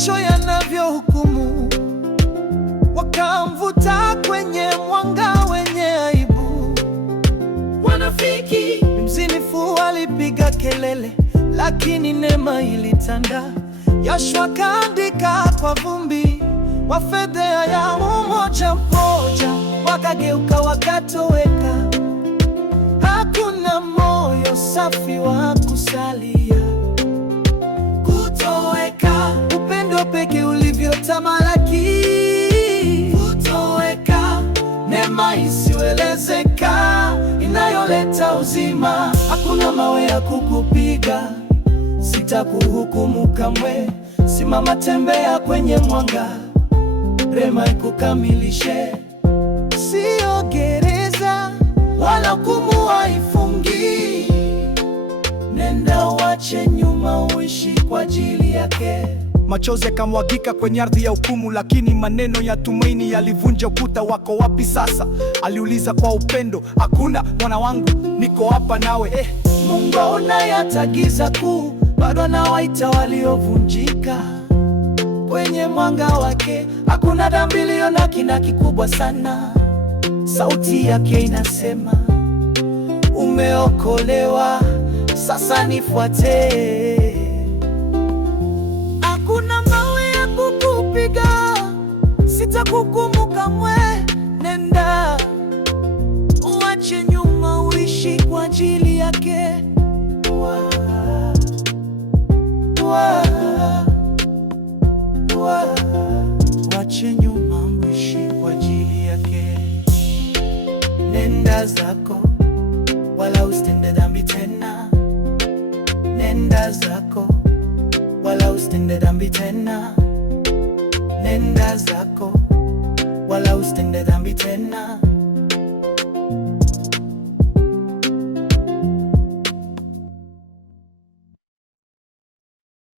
macho yanavyohukumu, wakamvuta kwenye mwanga wenye aibu. Wanafiki, mzinifu alipiga kelele, lakini neema ilitanda. Yoshua kaandika kwa vumbi, wafedhea ya umoja mmoja, wakageuka wakatoweka. Hakuna moyo safi wa kusalia, kutoweka. Upendo pekee ulivyotamalaki, kutoweka. Neema isiyoelezeka inayoleta uzima. Hakuna mawe ya kukupiga, sitakuhukumu kamwe. Simama, tembea kwenye mwanga, rehema ikukamilishe. Sio gereza wala hukumu haifungi. Nenda uache nyuma, uishi kwa ajili yake. Machozi yakamwagika kwenye ardhi ya hukumu, lakini maneno ya tumaini yalivunja ukuta. Wako wapi sasa? Aliuliza kwa upendo. Hakuna, mwana wangu, niko hapa nawe. Mungu aonaye giza kuu, bado anawaita waliovunjika kwenye mwanga wake. Hakuna dhambi iliyo na kina kikubwa sana. Sauti yake inasema, umeokolewa, sasa nifuate. Hakuna mawe ya kukupiga, sitakuhukumu kamwe. Nenda uache nyuma, uishi kwa ajili yake. Wache nyuma, uishi kwa ajili yake. Nenda zako, wala usitende dhambi tena. Nenda zako, wala usitende dhambi tena. Nenda zako, wala usitende dhambi tena.